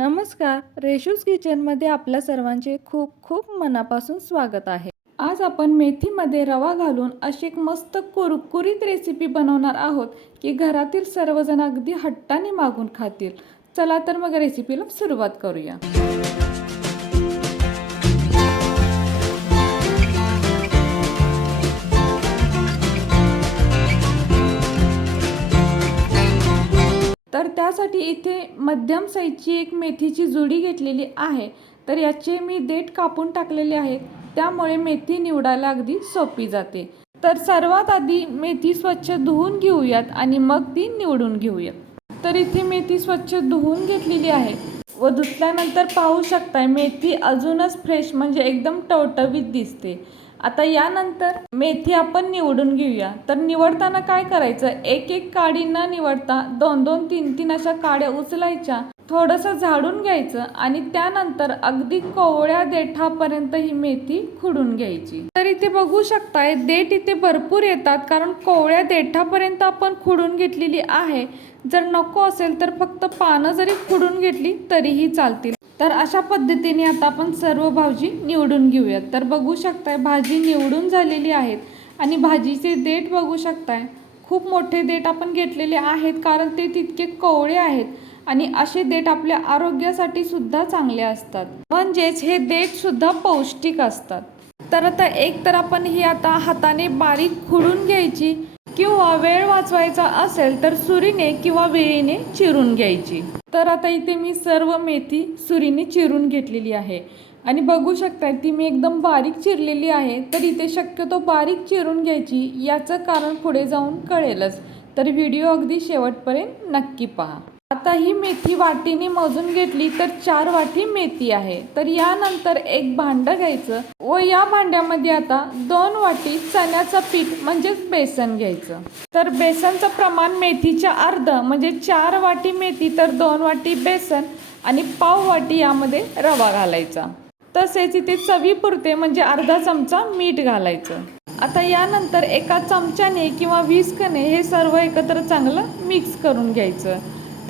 नमस्कार रेशूज किचनमध्ये आपल्या सर्वांचे खूप खूप मनापासून स्वागत आहे. आज आपण मेथीमध्ये रवा घालून अशी एक मस्त कुरकुरीत रेसिपी बनवणार आहोत की घरातील सर्वजण अगदी हट्टाने मागून खातील. चला तर मग रेसिपीला सुरुवात करूया. त्यासाठी इथे मध्यम साईजची एक मेथीची जुडी घेतलेली आहे. तर याचे मी देठ कापून टाकलेले आहेत त्यामुळे मेथी निवडायला अगदी सोपी जाते. तर सर्वात आधी मेथी स्वच्छ धुवून घेऊयात आणि मग ती निवडून घेऊयात. तर इथे मेथी स्वच्छ धुवून घेतलेली आहे. व धुतल्यानंतर पाहू शकताय मेथी अजूनच फ्रेश म्हणजे एकदम टवटवीत दिसते. आता यानंतर मेथी आपण निवडून घेऊया. तर निवडताना काय करायचं? एक एक काडी न निवडता दोन दोन तीन तीन अशा काड्या उचलायच्या थोडंसं झाडून घ्यायचं आणि त्यानंतर अगदी कोवळ्या देठापर्यंत ही मेथी खुडून घ्यायची. तर इथे बघू शकताय देठ इथे भरपूर येतात कारण कोवळ्या देठापर्यंत आपण खुडून घेतलेली आहे. जर नको असेल तर फक्त पानं जरी खुडून घेतली तरीही चालतील. तर अशा पद्धतीने आता आपण सर्व भाजी निवडून घेऊयात. तर बघू शकताय भाजी निवडून झालेली आहेत आणि भाजीचे देठ बघू शकताय. खूप मोठे देठ आपण घेतलेले आहेत कारण ते तितके कोवळे आहेत आणि असे देठ आपल्या आरोग्यासाठी सुद्धा चांगले असतात. म्हणजेच हे देठ सुद्धा पौष्टिक असतात. तर आता एक तर आपण ही आता हाताने बारीक खुडून घ्यायची. किंवा वेळ वाचवायचा असेल तर सुरीने किंवा विळीने चिरून घ्यायची. तर आता इथे मी सर्व मेथी सुरीने चिरून घेतलेली आहे. आणि बघू शकताय ती मी एकदम बारीक चिरलेली आहे तर इथे शक्यतो बारीक चिरून घ्यायची याचं कारण पुढे जाऊन कळेलच. तर व्हिडिओ अगदी शेवटपर्यंत नक्की पहा. आता ही मेथी वाटीने मोजून घेतली तर चार वाटी मेथी आहे. तर यानंतर एक भांडं घ्यायचं व या भांड्यामध्ये आता दोन वाटी चण्याचं पीठ म्हणजेच बेसन घ्यायचं. तर बेसनचं प्रमाण मेथीच्या अर्ध म्हणजे चार वाटी मेथी तर दोन वाटी बेसन आणि पाव वाटी यामध्ये रवा घालायचा. तसेच इथे चवीपुरते म्हणजे अर्धा चमचा मीठ घालायचं. आता यानंतर एका चमच्याने किंवा विस्कने हे सर्व एकत्र चांगलं मिक्स करून घ्यायचं.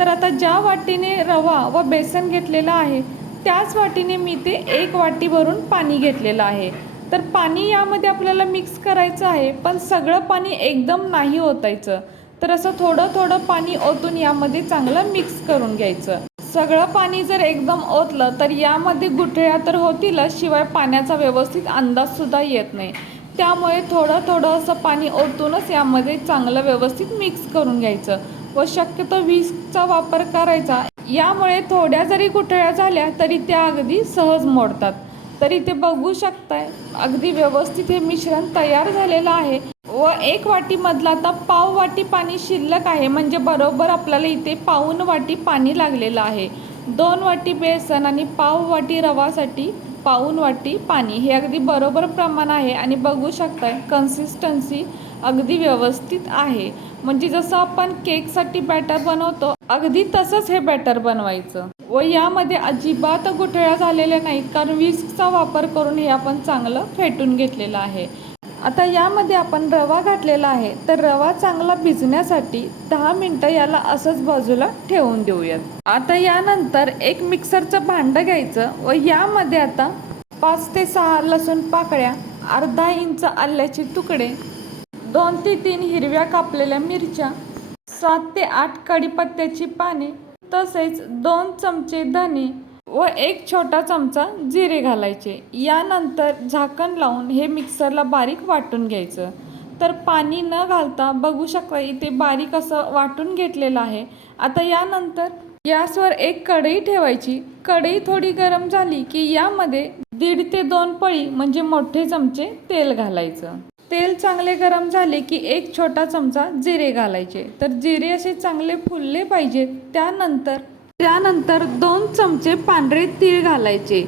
तर आता ज्या वाटीने रवा व बेसन घेतलेलं आहे त्याच वाटीने मी ते एक वाटी भरून पाणी घेतलेलं आहे. तर पाणी यामध्ये आपल्याला मिक्स करायचं आहे पण सगळं पाणी एकदम नाही ओतायचं. तर असं थोडं थोडं पाणी ओतून यामध्ये चांगलं मिक्स करून घ्यायचं. सगळं पाणी जर एकदम ओतलं तर यामध्ये गुठळ्या तर होतीलच शिवाय पाण्याचा व्यवस्थित अंदाजसुद्धा येत नाही. त्यामुळे थोडं थोडं असं पाणी ओतूनच यामध्ये चांगलं व्यवस्थित मिक्स करून घ्यायचं. व शक्यतो वीजचा वापर करायचा. यामुळे थोड्या जरी गुठळ्या झाल्या तरी त्या अगदी सहज मोडतात. तरी ते बघू शकताय अगदी व्यवस्थित हे मिश्रण तयार झालेलं आहे. व एक वाटीमधलं आता पाव वाटी पाणी शिल्लक आहे. म्हणजे बरोबर आपल्याला इथे पाऊन वाटी पाणी लागलेलं आहे. दोन वाटी बेसन आणि पाव वाटी रवासाठी पाऊन वाटी पाणी. हे अगदी बरोबर प्रमाण आहे. आणि बघू शकताय कन्सिस्टन्सी अगदी व्यवस्थित आहे. म्हणजे जसं आपण केकसाठी बॅटर बनवतो अगदी तसंच हे बॅटर बनवायचं. व यामध्ये अजिबात गुठळ्या झालेल्या नाहीत कारण विस्कचा वापर करून हे आपण चांगलं फेटून घेतलेलं आहे. आता यामध्ये आपण रवा घातलेला आहे. तर रवा चांगला भिजण्यासाठी दहा मिनटं याला असंच बाजूला ठेवून देऊयात. आता यानंतर एक मिक्सरचं भांडं घ्यायचं व यामध्ये आता पाच ते सहा लसूण पाकळ्या अर्धा इंच आल्याचे तुकडे दोन ते तीन हिरव्या कापलेल्या मिरच्या सात ते आठ कढीपत्त्याची पाने तसेच दोन चमचे धने व एक छोटा चमचा जिरे घालायचे. यानंतर झाकण लावून हे मिक्सरला बारीक वाटून घ्यायचं. तर पाणी न घालता बघू शकता इथे बारीक असं वाटून घेतलेलं आहे. आता यानंतर गॅसवर एक कढई ठेवायची. कढई थोडी गरम झाली की यामध्ये दीड ते दोन पळी म्हणजे मोठे चमचे तेल घालायचं. तेल चांगले गरम झाले की एक छोटा चमचा जिरे घालायचे. तर जिरे असे चांगले फुलले पाहिजे त्यानंतर त्यानंतर दोन चमचे पांढरे तीळ घालायचे.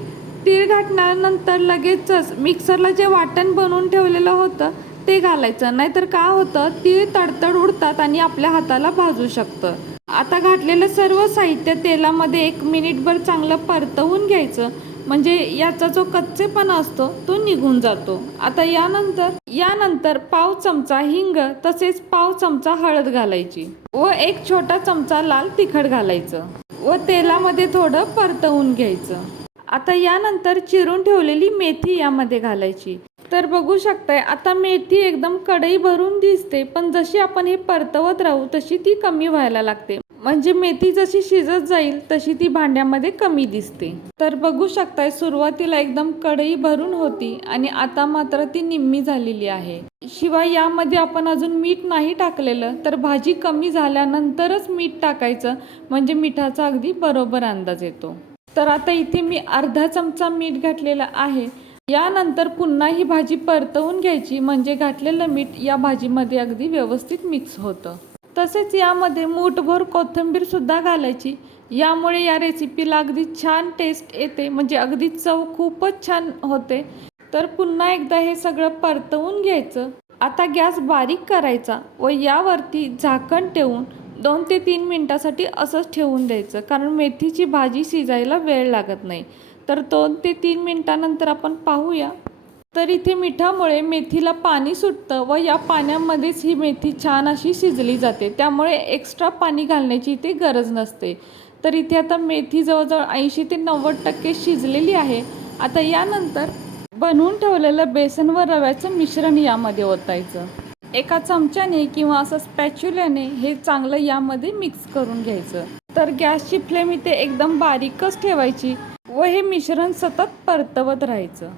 तीळ घातल्यानंतर लगेचच मिक्सरला जे वाटण बनवून ठेवलेलं होतं ते घालायचं. नाहीतर काय होतं तीळ तडतड उडतात आणि आपल्या हाताला भाजू शकतं. आता घातलेलं सर्व साहित्य तेलामध्ये एक मिनिटभर चांगलं परतवून घ्यायचं. म्हणजे याचा जो कच्चेपणा असतो तो निघून जातो. आता यानंतर यानंतर पाव चमचा हिंग तसेच पाव चमचा हळद घालायची व एक छोटा चमचा लाल तिखट घालायचं व तेलामध्ये थोडं परतवून घ्यायचं. आता यानंतर चिरून ठेवलेली मेथी यामध्ये घालायची. तर बघू शकताय आता मेथी एकदम कढई भरून दिसते पण जशी आपण हे परतवत राहू तशी ती कमी व्हायला लागते. म्हणजे मेथी जशी शिजत जाईल तशी ती भांड्यामध्ये कमी दिसते. तर बघू शकताय सुरुवातीला एकदम कढई भरून होती आणि आता मात्र ती निम्मी झालेली आहे. शिवाय यामध्ये आपण अजून मीठ नाही टाकलेलं तर भाजी कमी झाल्यानंतरच मीठ टाकायचं म्हणजे मिठाचा अगदी बरोबर अंदाज येतो. तर आता इथे मी अर्धा चमचा मीठ घातलेला आहे. यानंतर पुन्हा ही भाजी परतवून घ्यायची म्हणजे घातलेलं मीठ या भाजीमध्ये अगदी व्यवस्थित मिक्स होतं. तसेच यामध्ये मूठभर कोथिंबीरसुद्धा घालायची. यामुळे या रेसिपीला अगदी छान टेस्ट येते. म्हणजे अगदी चव खूपच छान होते. तर पुन्हा एकदा हे सगळं परतवून घ्यायचं. आता गॅस बारीक करायचा व यावरती झाकण ठेवून दोन ते तीन मिनटासाठी असंच ठेवून द्यायचं. कारण मेथीची भाजी शिजायला वेळ लागत नाही. तर दोन ते तीन मिनटानंतर आपण पाहूया. तर इथे मिठामुळे मेथीला पाणी सुटतं व या पाण्यामध्येच ही मेथी छान अशी शिजली जाते. त्यामुळे एक्स्ट्रा पाणी घालण्याची इथे गरज नसते. तर इथे आता मेथी जवळजवळ ऐंशी ते नव्वद टक्के शिजलेली आहे. आता यानंतर बनवून ठेवलेलं बेसन व रव्याचं मिश्रण यामध्ये ओतायचं. एका चमच्याने किंवा असं स्पॅच्युल्याने हे चांगलं यामध्ये मिक्स करून घ्यायचं. तर गॅसची फ्लेम इथे एकदम बारीकच ठेवायची व हे मिश्रण सतत परतवत राहायचं.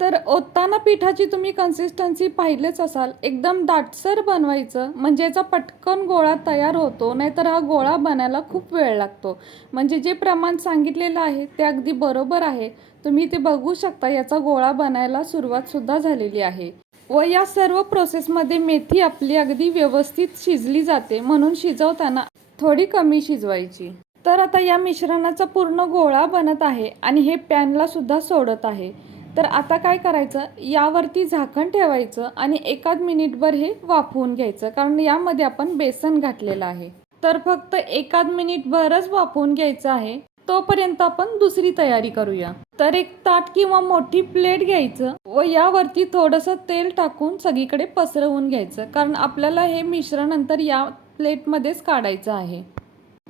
तर ओतताना पिठाची तुम्ही कन्सिस्टन्सी पाहिलेच असाल. एकदम दाटसर बनवायचं म्हणजे याचा पटकन गोळा तयार होतो नाहीतर हा गोळा बनायला खूप वेळ लागतो. म्हणजे जे प्रमाण सांगितलेलं आहे ते अगदी बरोबर आहे. तुम्ही ते बघू शकता याचा गोळा बनायला सुरुवातसुद्धा झालेली आहे. व या सर्व प्रोसेसमध्ये मेथी आपली अगदी व्यवस्थित शिजली जाते म्हणून शिजवताना थोडी कमी शिजवायची. तर आता या मिश्रणाचा पूर्ण गोळा बनत आहे आणि हे पॅनला सुद्धा सोडत आहे. तर आता काय करायचं? यावरती झाकण ठेवायचं आणि एकाच मिनिटभर हे वाफवून घ्यायचं कारण यामध्ये आपण बेसन घातलेलं आहे. तर फक्त एकाच मिनिटभरच वाफवून घ्यायचं आहे. तोपर्यंत आपण दुसरी तयारी करूया. तर एक ताट किंवा मोठी प्लेट घ्यायचं व यावरती थोडंसं तेल टाकून सगळीकडे पसरवून घ्यायचं कारण आपल्याला हे मिश्रण नंतर या प्लेटमध्येच काढायचं आहे.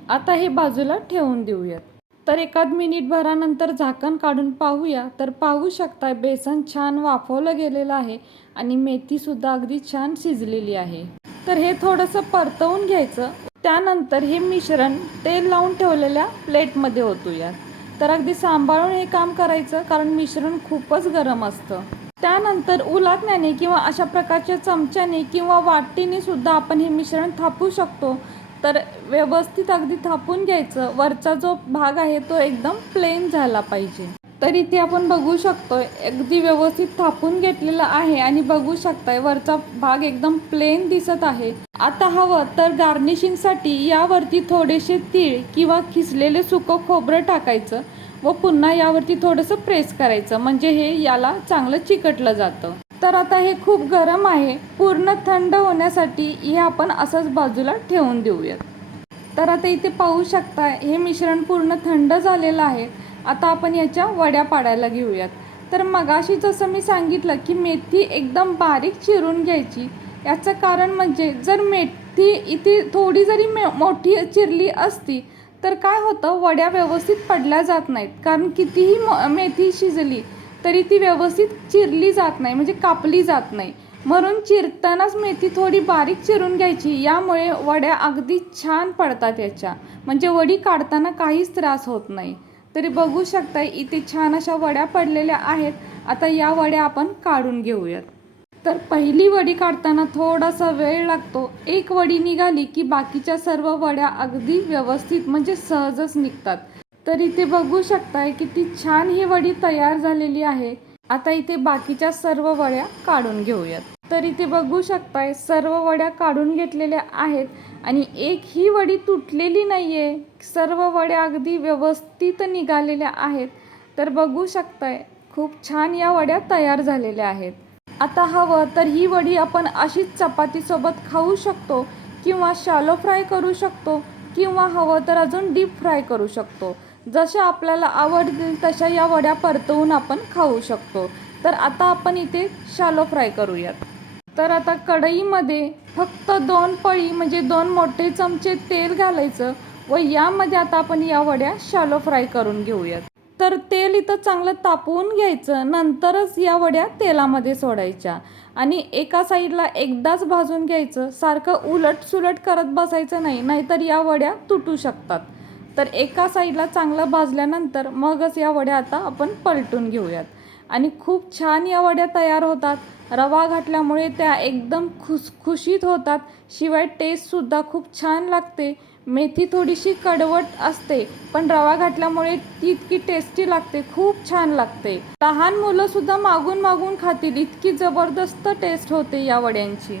आता हे बाजूला ठेवून देऊयात. तर एकाद मिनिटभरानंतर झाकण काढून पाहूया. तर पाहू शकता बेसन छान वाफवलं गेलेलं आहे आणि मेथीसुद्धा अगदी छान शिजलेली आहे. तर हे थोडंसं परतवून घ्यायचं. त्यानंतर हे मिश्रण तेल लावून ठेवलेल्या प्लेटमध्ये ओतूया तर अगदी सांभाळून हे काम करायचं कारण मिश्रण खूपच गरम असतं. त्यानंतर उलाटण्याने किंवा अशा प्रकारच्या चमच्याने किंवा वाटीने सुद्धा आपण हे मिश्रण थापू शकतो. तर व्यवस्थित अगदी थापून घ्यायचं. वरचा जो भाग आहे तो एकदम प्लेन झाला पाहिजे. तर इथे आपण बघू शकतो अगदी व्यवस्थित थापून घेतलेला आहे आणि बघू शकताय वरचा भाग एकदम प्लेन दिसत आहे. आता हवं तर गार्निशिंगसाठी यावरती थोडेसे तीळ किंवा खिसलेले सुकं खोबरं टाकायचं व पुन्हा यावरती थोडंसं प्रेस करायचं. म्हणजे हे याला चांगलं चिकटलं जातं. तर आता हे खूप गरम आहे. पूर्ण थंड होण्यासाठी हे आपण असंच बाजूला ठेवून देऊयात. तर आता इथे पाहू शकता हे मिश्रण पूर्ण थंड झालेलं आहे. आता आपण याच्या वड्या पाडायला घेऊयात. तर मगाशी जसं मी सांगितलं की मेथी एकदम बारीक चिरून घ्यायची. याचं कारण म्हणजे जर मेथी इथे थोडी जरी मे मोठी चिरली असती तर काय होतं वड्या व्यवस्थित पडल्या जात नाहीत. कारण कितीही म मेथी शिजली तरी ती व्यवस्थित चिरली जात नाही म्हणजे कापली जात नाही. म्हणून चिरतानाच मेथी थोडी बारीक चिरून घ्यायची यामुळे वड्या अगदी छान पडतात याच्या. म्हणजे वडी काढताना काहीच त्रास होत नाही. तरी बघू शकता इथे छान अशा वड्या पडलेल्या आहेत. आता या वड्या आपण काढून घेऊयात. तर पहिली वडी काढताना थोडासा वेळ लागतो. एक वडी निघाली की बाकीच्या सर्व वड्या अगदी व्यवस्थित म्हणजे सहजच निघतात. तर इथे बघू शकताय किती छान ही वडी तयार झालेली आहे. आता इथे बाकीच्या सर्व वड्या काढून घेऊयात. तर इथे बघू शकताय सर्व वड्या काढून घेतलेल्या आहेत आणि एक ही वडी तुटलेली नाही आहे सर्व वड्या अगदी व्यवस्थित निघालेल्या आहेत. तर बघू शकताय खूप छान या वड्या तयार झालेल्या आहेत. आता हवं तर ही वडी आपण अशीच चपातीसोबत खाऊ शकतो किंवा शालो फ्राय करू शकतो किंवा हवं तर अजून डीप फ्राय करू शकतो. जशा आपल्याला आवडतील तशा या वड्या परतवून आपण खाऊ शकतो. तर आता आपण इथे शालो फ्राय करूयात. तर आता कढईमध्ये फक्त दोन पळी म्हणजे दोन मोठे चमचे तेल घालायचं व यामध्ये आता आपण या वड्या शालो फ्राय करून घेऊयात. तर तेल इथं चांगलं तापवून घ्यायचं नंतरच या वड्या तेलामध्ये सोडायच्या. आणि एका साईडला एकदाच भाजून घ्यायचं सारखं उलट सुलट करत बसायचं नाही नाहीतर या वड्या तुटू शकतात. तर एका साईडला चांगलं भाजल्यानंतर मगच या वड्या आता आपण पलटून घेऊयात. आणि खूप छान या वड्या तयार होतात. रवा घातल्यामुळे त्या एकदम खुसखुशीत होतात. शिवाय टेस्टसुद्धा खूप छान लागते. मेथी थोडीशी कडवट असते पण रवा घातल्यामुळे ती इतकी टेस्टी लागते. खूप छान लागते. लहान मुलंसुद्धा मागून मागून खातील. इतकी जबरदस्त टेस्ट होते या वड्यांची.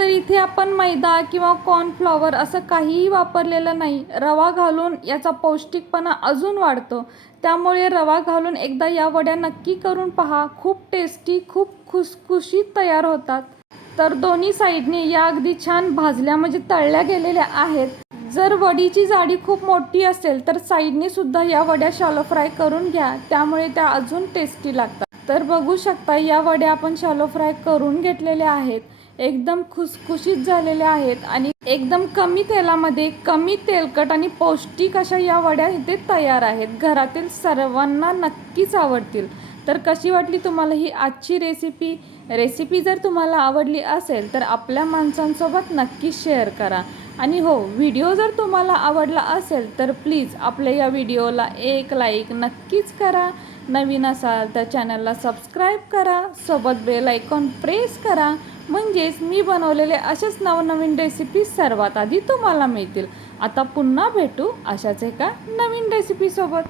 तर इथे आपण मैदा किंवा कॉर्नफ्लॉवर असं काहीही वापरलेलं नाही. रवा घालून याचा पौष्टिकपणा अजून वाढतो. त्यामुळे रवा घालून एकदा या वड्या नक्की करून पहा. खूप टेस्टी खूप खुसखुशीत तयार होतात. तर दोन्ही साईडने या अगदी छान भाजल्या म्हणजे तळल्या गेलेल्या आहेत. जर वडीची जाडी खूप मोठी असेल तर साईडने सुद्धा या वड्या शालो फ्राय करून घ्या. त्यामुळे त्या अजून टेस्टी लागतात. तर बघू शकता या वड्या आपण शालो फ्राय करून घेतलेल्या आहेत. एकदम खुसखुशीत झालेल्या आहेत आणि एकदम कमी तेलामध्ये कमी तेलकट आणि पौष्टिक अशा या वड्या इथे तयार आहेत. घरातील सर्वांना नक्कीच आवडतील. तर कशी वाटली तुम्हाला ही आजची रेसिपी रेसिपी जर तुम्हाला आवडली असेल तर आपल्या माणसांसोबत नक्की शेअर करा. आणि हो व्हिडिओ जर तुम्हाला आवडला असेल तर प्लीज आपल्या या व्हिडिओला एक लाईक नक्कीच करा. नवीन असाल तर चॅनलला सबस्क्राईब करा. सोबत बेल आयकॉन प्रेस करा. म्हणजेच मी बनवलेले असेच नवनवीन रेसिपी सर्वात आधी तुम्हाला मिळतील. आता पुन्हा भेटू अशाच एका नवीन रेसिपीसोबत